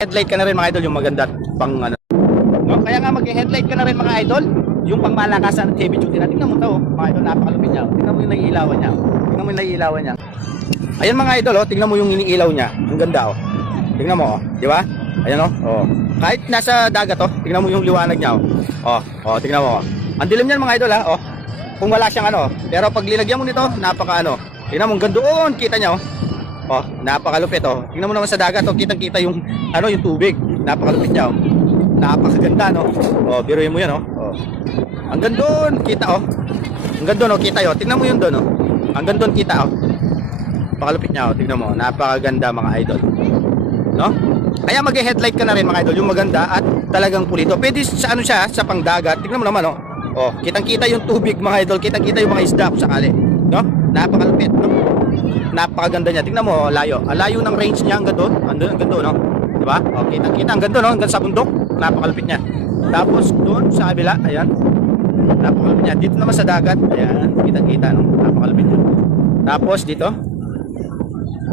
Headlight ka na rin mga idol, yung maganda at pang ano. No? Kaya nga mag-headlight ka na rin mga idol, yung pang malakasan at heavy duty na. Tingnan mo to, mga idol, napakalupit niya. Tingnan mo yung naiilawan niya. Tingnan mo yung naiilawan niya. Ayan mga idol, oh, tingnan mo yung iniilaw niya. Ang ganda oh. Tingnan mo oh, di ba? Ayan oh. Oh. Kahit nasa dagat oh, tingnan mo yung liwanag niya oh. Oh, oh, tingnan mo oh. Ang dilim niyan mga idol ha, oh. Kung wala siyang ano, pero pag linagyan mo nito, napaka ano. Tingnan mo, ang gandoon, kita niya oh. Oh, napakalupit oh. Tingnan mo naman sa dagat oh, kitang-kita yung ano, yung tubig. Napakalupit niya oh. Napakaganda no. Oh, biruin mo 'yan oh. Oh. Ang gandoon, kita oh. Ang gandoon oh, kita 'yo. Tingnan mo 'yun doon oh. Ang gandoon kita oh. Napakalupit niya oh. Tingnan mo, napakaganda mga idol. No? Kaya mag-headlight ka na rin mga idol, yung maganda at talagang pulito. Pwede sa ano siya, sa pangdagat. Tingnan mo naman oh. Oh, kitang-kita yung tubig mga idol, kitang-kita yung mga isda kung sakali, no? Napakalupit, no? Napakaganda niya. Tingnan mo, oh, layo. Ang layo ng range niya hanggang doon. Hanggang doon, no? 'Di ba? Oh, kitang-kita hanggang doon, no? Hanggang sa bundok. Napakalupit niya. Tapos doon sa kabila, ayan. Napakalupit niya. Dito naman sa dagat, ayan, kitang-kita, no? Napakalupit niya. Tapos dito.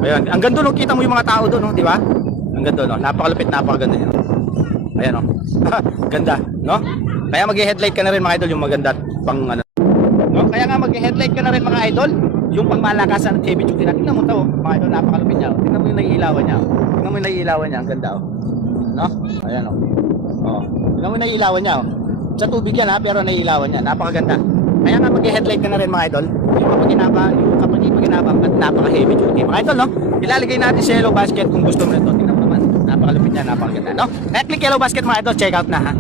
Ayan, hanggang doon, no? Kita mo yung mga tao doon, no? 'Di ba? Hanggang doon, no? Napakalupit, napakaganda niya. Ayan, no? Ganda, no? Kaya mag-headlight ka na rin mga idol, yung maganda at pang ano. No? Kaya nga mag-headlight ka na rin mga idol, yung pang malakasan at heavy duty na. Tingnan mo to, mga idol, napakalupit niya. Oh. Tingnan mo yung naiilawan niya. Oh. Tingnan mo yung naiilawan niya, ang ganda oh. No? Ayan oh. Oh. Tingnan mo yung naiilawan niya oh. Sa tubig yan ha, pero naiilawan niya. Napakaganda. Kaya nga mag-headlight ka na rin mga idol, yung kapag-inabang at napaka-heavy duty. Mga idol, no? Ilalagay natin sa yellow basket kung gusto mo nito. Tingnan mo naman, napakalupit niya, napakaganda, no? Kaya click yellow basket mga idol, check out na ha.